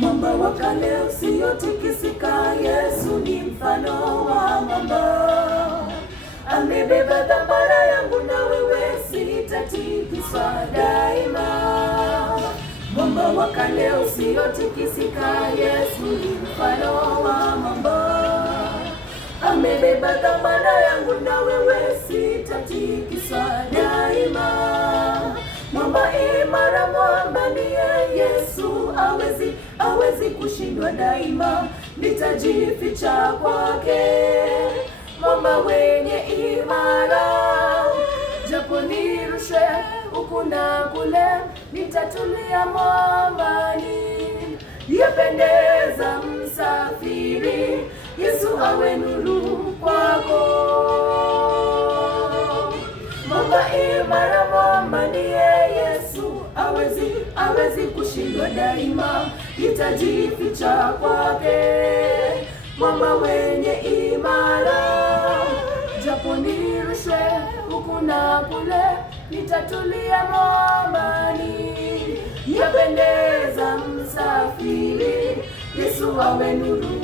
Mwamba wa kale usiotikisika, Yesu ni mfano wa mwamba. Amebeba dhamana yangu na wewe sitatikiswa daima. Mwamba wa kale usiotikisika, Yesu ni mfano wa mwamba. Amebeba dhamana yangu na wewe sitatikiswa daima. Mwamba imara, mwamba ndiye Yesu, hawezi kushindwa daima. Nitajificha kwake, mwamba wenye imara. Japo nirushwe huku na kule, nitatulia mwambani. Yapendeza msafiri, Yesu awe nuru kwako. Mwamba imara, mwamba ndiye Yesu, hawezi kushindwa daima. Nitajificha kwake, mwamba wenye imara. Japo nirushwe huku na kule, nitatulia mwambani. Yapendeza msafiri, Yesu awe nuru